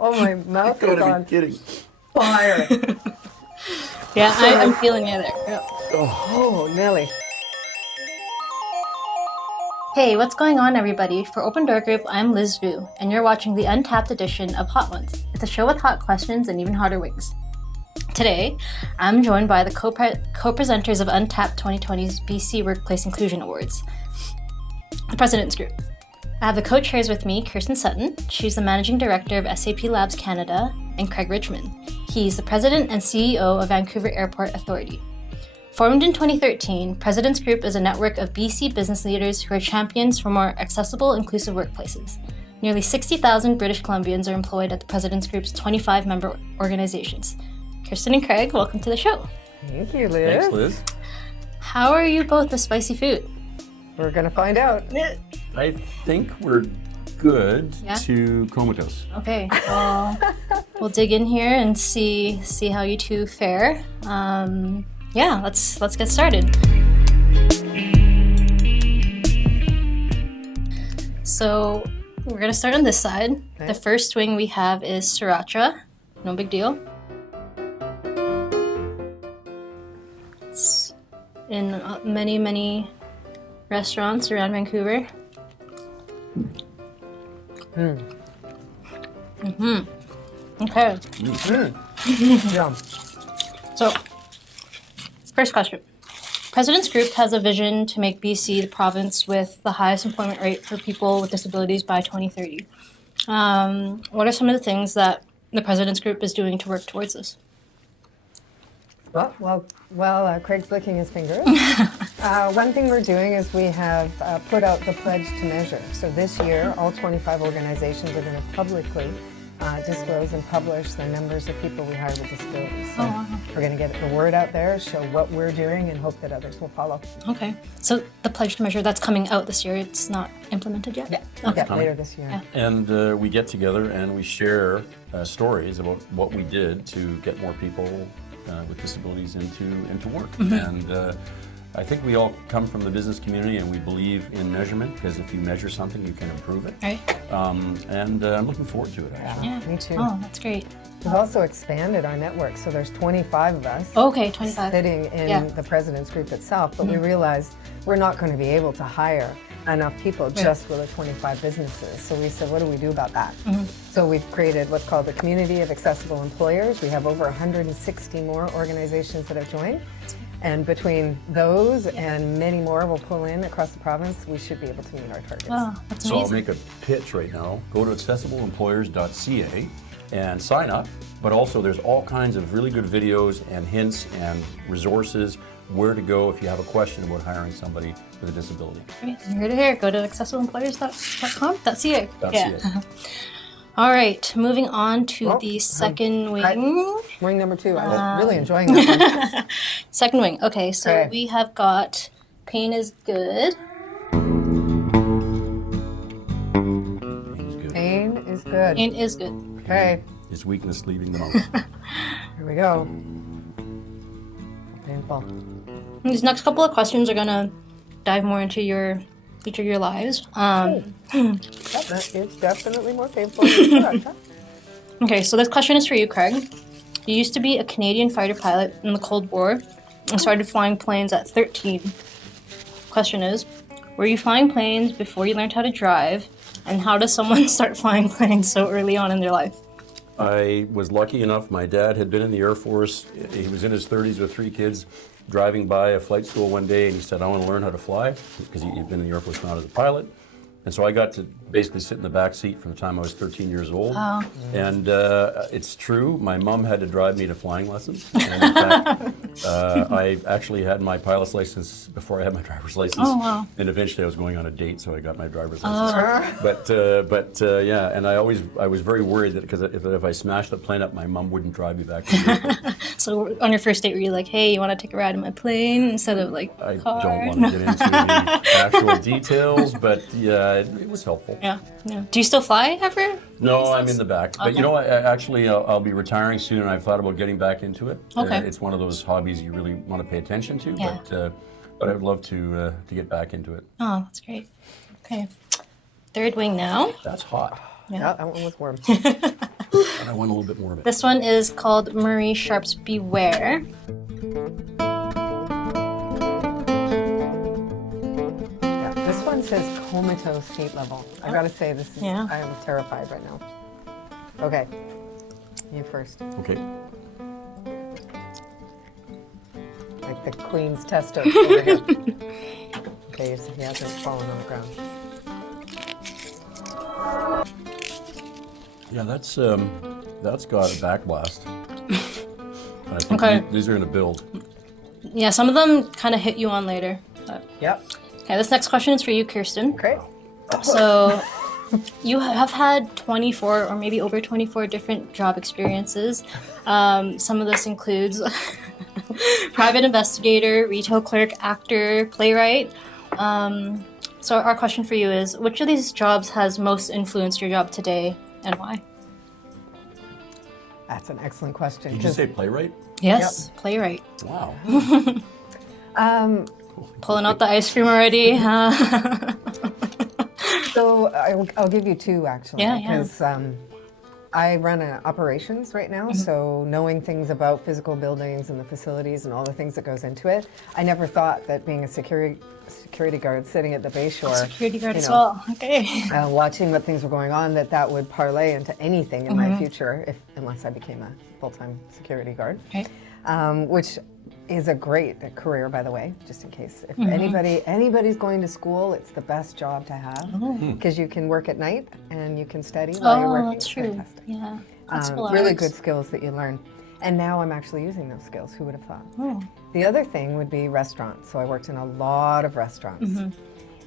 Oh, my mouth is Gotta on be kidding. fire. Yeah, I'm feeling it there. Yeah. Oh, Nelly. Hey, what's going on, everybody? For Open Door Group, I'm Liz Vu, and you're watching the Untapped edition of Hot Ones. It's a show with hot questions and even hotter wings. Today, I'm joined by the co-presenters of Untapped 2020's BC Workplace Inclusion Awards, the President's Group. I have the co-chairs with me, Kirsten Sutton. She's the Managing Director of SAP Labs Canada, and Craig Richmond. He's the President and CEO of Vancouver Airport Authority. Formed in 2013, President's Group is a network of BC business leaders who are champions for more accessible, inclusive workplaces. Nearly 60,000 British Columbians are employed at the President's Group's 25 member organizations. Kirsten and Craig, welcome to the show. Thank you, Liz. Thanks, Liz. How are you both with spicy food? We're going to find out. I think we're good Yeah? to comatose. Okay, well, we'll dig in here and see how you two fare. Yeah, let's get started. So we're gonna start on this side. Okay. The first wing we have is sriracha. No big deal. It's in many restaurants around Vancouver. Okay. Yum. So, first question. President's Group has a vision to make BC the province with the highest employment rate for people with disabilities by 2030. What are some of the things that the President's Group is doing to work towards this? Well, Craig's licking his fingers. One thing we're doing is we have put out the pledge to measure. So this year, all 25 organizations are going to publicly disclose and publish the numbers of people we hire with disabilities. So we're going to get the word out there, show what we're doing, and hope that others will follow. Okay. So the pledge to measure, that's coming out this year. It's not implemented yet? Yeah, Okay. yeah, later this year. Yeah. And we get together and we share stories about what we did to get more people with disabilities into work. And I think we all come from the business community and we believe in measurement, because if you measure something, you can improve it. Right. And I'm looking forward to it, actually. Yeah. Me too. Oh, that's great. We've also expanded our network, so there's 25 of us. Okay, 25. Sitting in the President's Group itself, but we realized we're not going to be able to hire enough people just with the 25 businesses. So we said, what do we do about that? So we've created what's called the Community of Accessible Employers. We have over 160 more organizations that have joined. And between those and many more we'll pull in across the province, we should be able to meet our targets. Oh, that's So I'll amazing. make a pitch right now. Go to accessibleemployers.ca and sign up. But also there's all kinds of really good videos and hints and resources where to go if you have a question about hiring somebody with a disability. Great. You heard it here. Go to accessibleemployers.com.ca. .ca. All right, moving on to the second wing. Wing number 2. I was really enjoying that one. Second wing. Okay, so Okay. we have got pain is good. Things good. Pain is good. Pain is good. Okay, Is weakness leaving the mouth? here we go. Painful. These next couple of questions are gonna dive more into each of your lives. That is definitely more painful than sriracha. Okay, so this question is for you, Craig. You used to be a Canadian fighter pilot in the Cold War and started flying planes at 13. Question is, were you flying planes before you learned how to drive? And how does someone start flying planes so early on in their life? I was lucky enough. My dad had been in the Air Force. He was in his 30s with 3 kids, driving by a flight school one day, and he said, I want to learn how to fly, because he'd been in the Air Force not as a pilot. And so I got to basically sit in the back seat from the time I was 13 years old. Oh. And it's true, my mom had to drive me to flying lessons. And in fact, I actually had my pilot's license before I had my driver's license. Oh, wow. And eventually I was going on a date, so I got my driver's license. But yeah, and I was very worried that because if I smashed the plane up, my mom wouldn't drive me back to the airport. So on your first date, were you like, hey, you want to take a ride in my plane instead of like I car? don't want to get into the actual details, but yeah, it was helpful. Yeah. Do you still fly ever? No, I'm in the back. But you know, I'll be retiring soon, and I've thought about getting back into it. Okay. It's one of those hobbies you really want to pay attention to. Yeah. But I would love to get back into it. Oh, that's great. Okay. Third wing now. That's hot. Yeah, that one was warm. little bit more of it. This one is called Marie Sharp's Beware. Yeah, this one says comatose heat level. I gotta say, this is, Yeah. I am terrified right now. Okay, you first. Okay. Like the Queen's tester over here. Okay, he hasn't fallen on the ground. Yeah, that's got a backblast. I think Okay. these are going to build. Yeah, some of them kind of hit you on later. But. Yep. Okay, this next question is for you, Kirsten. Great. So, you have had 24 or maybe over 24 different job experiences. Some of this includes private investigator, retail clerk, actor, playwright. So our question for you is, which of these jobs has most influenced your job today and why? That's an excellent question. Did you say playwright? Yes, playwright. Wow. Pulling out the ice cream already. So I'll give you two actually. Yeah, yeah. Because I run operations right now, so knowing things about physical buildings and the facilities and all the things that goes into it, I never thought that being a security guard sitting at the Bay Shore, Security guard you as know, well. Okay. watching what things were going on, that would parlay into anything in my future, unless I became a full-time security guard. Okay. Which is a great career, by the way, just in case. If anybody's going to school, it's the best job to have because you can work at night and you can study while you're working. That's It's true. fantastic. Yeah. Flexible Really hours. good skills that you learn. And now I'm actually using those skills. Who would have thought? Oh. The other thing would be restaurants. So I worked in a lot of restaurants.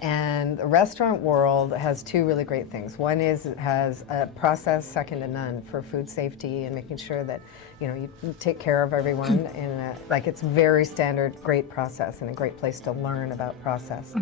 And the restaurant world has two really great things. One is it has a process second to none for food safety and making sure that you take care of everyone in it's very standard, great process and a great place to learn about process.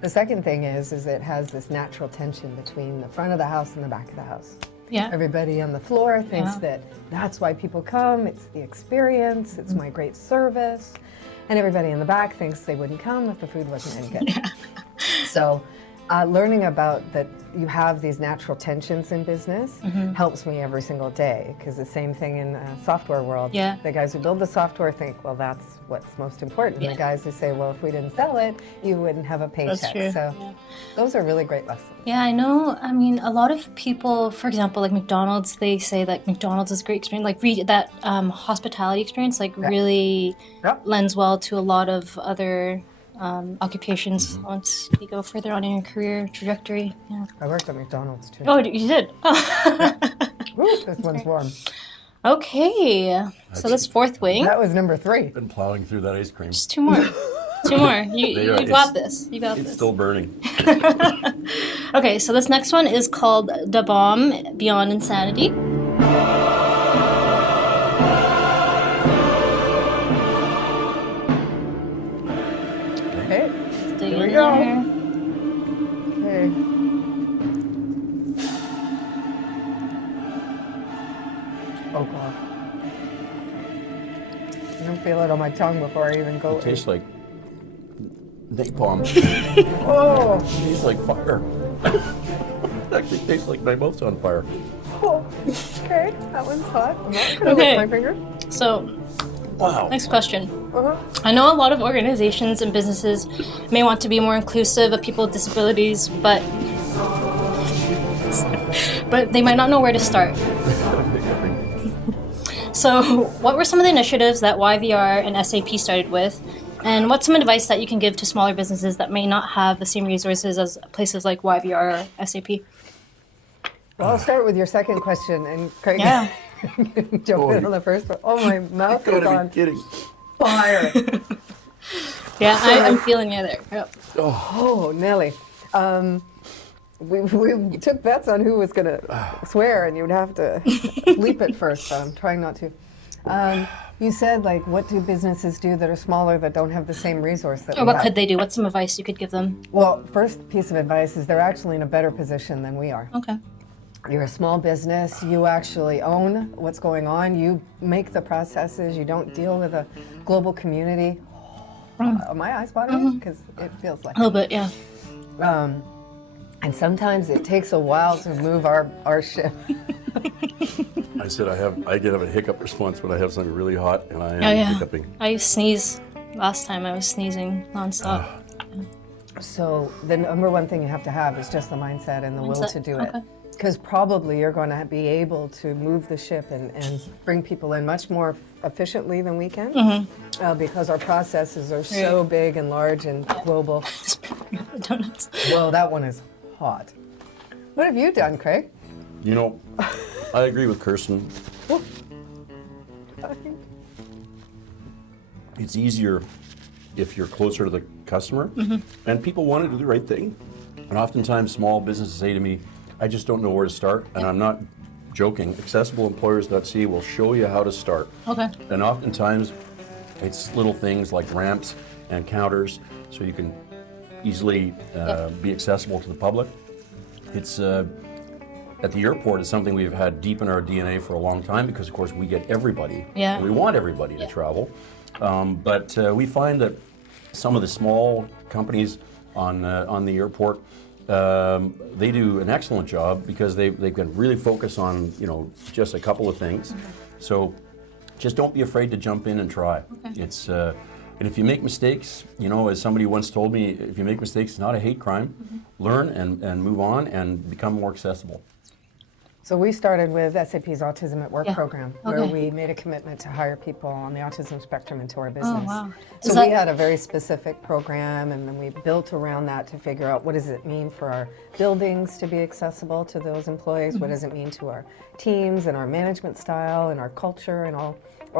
The second thing is it has this natural tension between the front of the house and the back of the house. Yeah. Everybody on the floor thinks that that's why people come. It's the experience. It's my great service. And everybody in the back thinks they wouldn't come if the food wasn't any good. So learning about that you have these natural tensions in business helps me every single day because the same thing in the software world. Yeah. The guys who build the software think, well, that's what's most important. Yeah. The guys who say, well, if we didn't sell it, you wouldn't have a paycheck. That's true. So those are really great lessons. Yeah, I know. I mean, a lot of people, for example, like McDonald's, they say that McDonald's is a great experience. Like that hospitality experience, really lends well to a lot of other occupations once you go further on in your career trajectory. Yeah. I worked at McDonald's too. Oh, you did? Oh. Ooh, this one's warm. Okay. So this fourth wing. That was number 3. Been plowing through that ice cream. Just two more. Two more. You got this. You got It's this. still burning. Okay, so this next one is called Da Bomb Beyond Insanity. Okay. Dig Here we in go. there. Okay. Oh God. I can feel it on my tongue before I even go. It tastes like napalm. Oh, It tastes like fire. It actually tastes like my mouth's on fire. oh. Okay. That one's hot. I'm not gonna Okay. lick my finger. So, Wow. next question. Uh-huh. I know a lot of organizations and businesses may want to be more inclusive of people with disabilities, but they might not know where to start. So, what were some of the initiatives that YVR and SAP started with? And what's some advice that you can give to smaller businesses that may not have the same resources as places like YVR or SAP? Well, I'll start with your second question, and Craig Yeah. jump in on the first one. Oh, my mouth is Gotta on be kidding. fire. Yeah, I'm feeling you there. Yep. Oh, Nelly. We took bets on who was going to swear, and you would have to bleep it first, but I'm trying not to. You said, what do businesses do that are smaller that don't have the same resource that Or we what have? could they do? What's some advice you could give them? Well, first piece of advice is they're actually in a better position than we are. Okay. You're a small business. You actually own what's going on. You make the processes. You don't deal with a global community. Are my eyes watering? Because it feels like A little bit, yeah. And sometimes it takes a while to move our ship. I said I get a hiccup response when I have something really hot, and I am Oh, yeah. hiccuping. I sneeze. Last time I was sneezing nonstop. So the number one thing you have to have is just the mindset and the will Mindset, to do okay. it. Because probably you're going to be able to move the ship and bring people in much more efficiently than we can. Because our processes are so big and large and global. Donuts. Whoa, that one is hot. What have you done, Craig? You know, I agree with Kirsten. It's easier if you're closer to the customer, and people want to do the right thing. And oftentimes small businesses say to me, I just don't know where to start, and I'm not joking. AccessibleEmployers.ca will show you how to start. Okay. And oftentimes it's little things like ramps and counters so you can easily be accessible to the public. It's at the airport, it's something we've had deep in our DNA for a long time because, of course, we get everybody. Yeah. We want everybody to travel. But we find that some of the small companies on the airport, they do an excellent job because they can really focus on, just a couple of things. So just don't be afraid to jump in and try. Okay. It's and if you make mistakes, as somebody once told me, if you make mistakes, it's not a hate crime. Learn and move on and become more accessible. So we started with SAP's Autism at Work Yeah. program, where Okay. we made a commitment to hire people on the autism spectrum into our business. Oh, wow. So Is we that- had a very specific program, and then we built around that to figure out what does it mean for our buildings to be accessible to those employees, what does it mean to our teams and our management style and our culture and all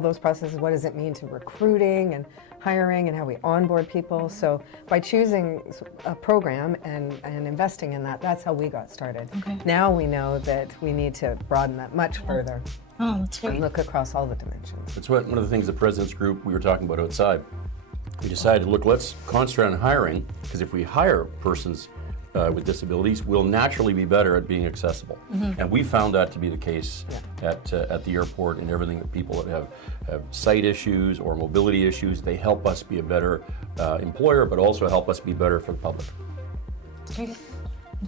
those processes, what does it mean to recruiting and hiring and how we onboard people. So by choosing a program and investing in that, that's how we got started. Okay. Now we know that we need to broaden that much further Oh, that's and great. look across all the dimensions. That's one of the things the President's Group we were talking about outside. We decided, look, let's concentrate on hiring, because if we hire persons with disabilities, we'll naturally be better at being accessible. And we found that to be the case at the airport, and everything that people that have sight issues or mobility issues, they help us be a better employer, but also help us be better for the public. Okay.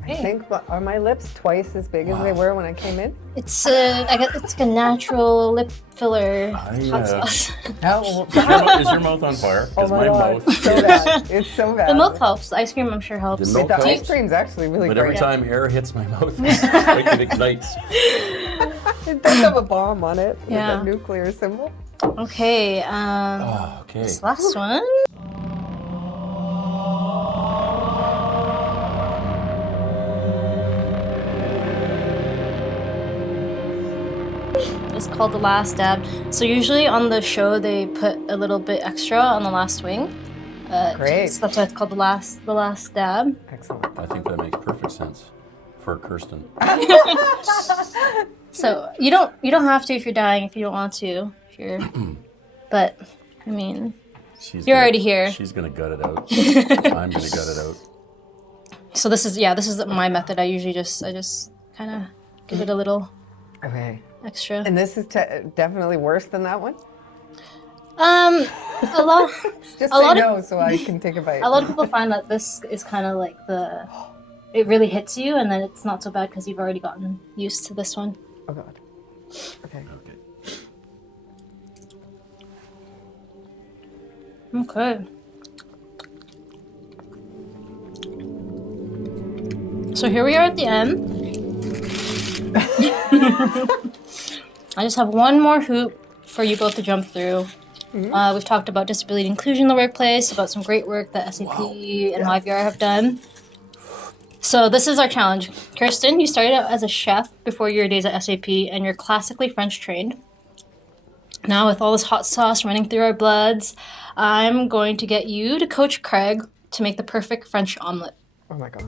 I think, are my lips twice as big as they were when I came in? It's I guess it's like a natural lip filler hot sauce. Oh, Is your mouth on fire? Because my God, mouth it's so is- bad. It's so bad. The milk helps. The ice cream, I'm sure, helps. The milk The ice helps. cream's actually really But great. every time air hits my mouth, it's like it ignites. It does have a bomb on it Yeah. with a nuclear symbol. Okay. Oh, okay. This last one. It's called the last dab. So usually on the show they put a little bit extra on the last wing. Great. So that's why it's called the last dab. Excellent. I think that makes perfect sense for Kirsten. So you don't have to if you're dying, if you don't want to. If you're, but I mean, You're already here. She's gonna gut it out. I'm gonna gut it out. so this is my method. I just kind of give it a little Okay. extra. And this is definitely worse than that one? A lot. Just A say lot of- no so I can take a bite. A lot of people find that this is kind of like it really hits you, and then it's not so bad because you've already gotten used to this one. Oh, God. Okay. Okay. Okay. So here we are at the end. I just have one more hoop for you both to jump through. We've talked about disability inclusion in the workplace, about some great work that SAP and YVR have done. So this is our challenge. Kirsten, you started out as a chef before your days at SAP, and you're classically French trained. Now with all this hot sauce running through our bloods, I'm going to get you to coach Craig to make the perfect French omelet. Oh, my gosh.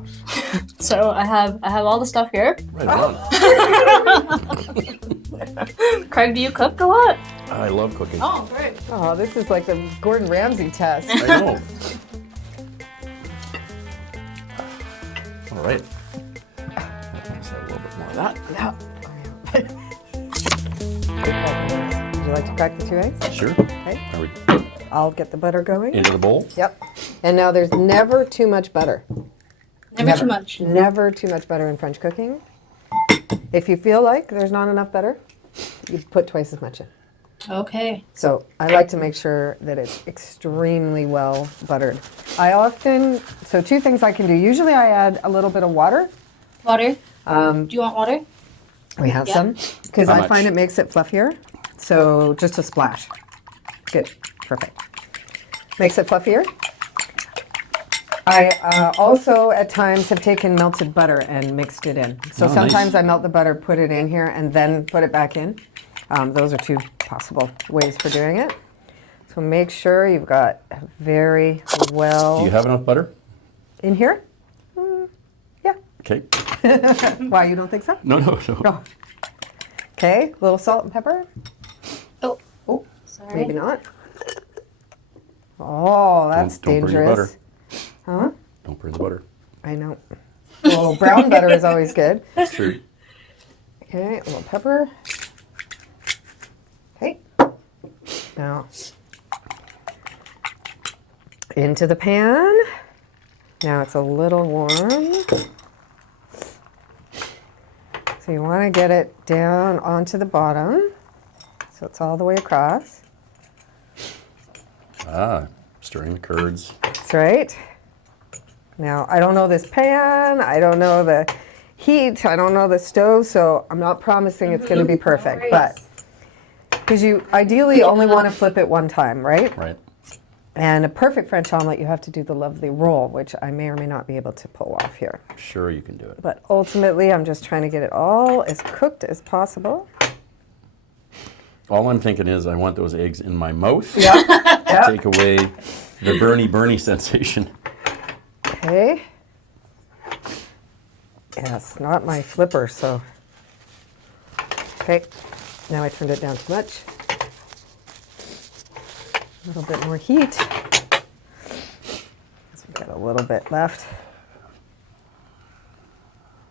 So I have all the stuff here. Right on. Craig, do you cook a lot? I love cooking. Oh, great. Oh, this is like the Gordon Ramsay test. I know. All right. Let's have a little bit more of that. Yeah. Would you like to crack the 2 eggs? Sure. Okay. Are we I'll get the butter going. into the bowl? Yep. And now there's never too much butter. Never too much. Never too much butter in French cooking. If you feel like there's not enough butter, you put twice as much in. Okay. So I like to make sure that it's extremely well buttered. So 2 things I can do. Usually I add a little bit of water. Water? Do you want water? We have Yeah. some. Because How I much? find it makes it fluffier. So just a splash. Good. Perfect. Makes it fluffier. I also at times have taken melted butter and mixed it in. So Oh, nice. sometimes I melt the butter, put it in here, and then put it back in. Those are 2 possible ways for doing it. So make sure you've got very well Do you have enough butter? in here. Yeah. Okay. Why, you don't think so? No. No. Okay, a little salt and pepper. Oh, Oh, sorry. maybe not. Oh, that's Don't burn your dangerous. butter. Huh? Don't burn the butter. I know. A little brown butter is always good. That's true. Okay, a little pepper. Okay. Now, into the pan. Now it's a little warm. So you want to get it down onto the bottom. So it's all the way across. Stirring the curds. That's right. Now, I don't know this pan, I don't know the heat, I don't know the stove, so I'm not promising it's going to be perfect, but because you ideally only want to flip it one time, right? Right. And a perfect French omelet, you have to do the lovely roll, which I may or may not be able to pull off here. Sure, you can do it. But ultimately, I'm just trying to get it all as cooked as possible. All I'm thinking is I want those eggs in my mouth. Yeah. To take away the burny sensation. Okay. Yes, not my flipper, so. Okay, now I turned it down too much. A little bit more heat. So we've got a little bit left.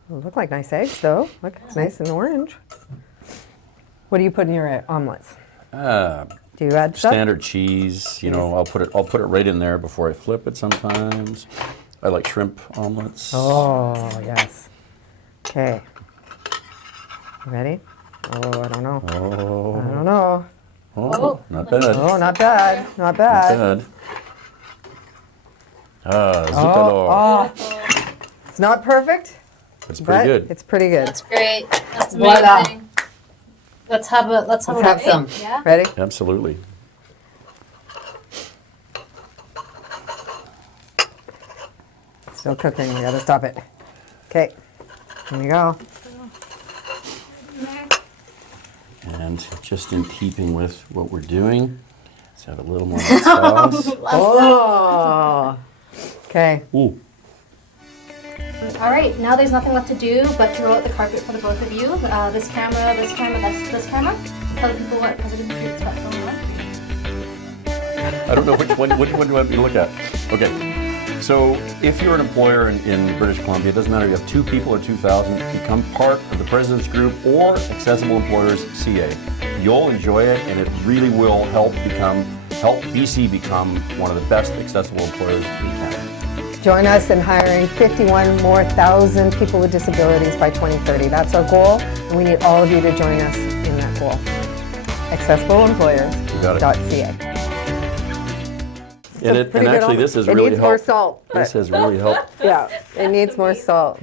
Look like nice eggs, though. Look, it's nice and orange. What do you put in your omelets? Do you add stuff? Standard cheese. You know, I'll put it right in there before I flip it sometimes. I like shrimp omelets. Oh, yes. Okay. Ready? Oh, I don't know. Oh. I don't know. Oh, not bad. Oh, not bad. Not Not bad. bad. Zut alors. Oh, it's not perfect, That's but pretty good. it's pretty good. That's great. That's Voila. amazing. Let's have Let's have some. Yeah. Ready? Absolutely. Still cooking. We gotta stop it. Okay. Here we go. And just in keeping with what we're doing, let's add a little more sauce. Oh. Okay. Ooh. All right, now there's nothing left to do but to roll out the carpet for the both of you. This camera, this camera. Tell the people what President Fruit's got going on. I don't know which one do you want me to look at? Okay. So if you're an employer in British Columbia, it doesn't matter if you have 2 people or 2,000, become part of the President's Group or Accessible Employers CA. You'll enjoy it, and it really will help BC become one of the best accessible employers in Canada. Join us in hiring 51 more thousand people with disabilities by 2030. That's our goal, and we need all of you to join us in that goal. AccessibleEmployers.ca. And actually, this has it really needs more helped. salt. This but- has really helped. Yeah, it needs more salt.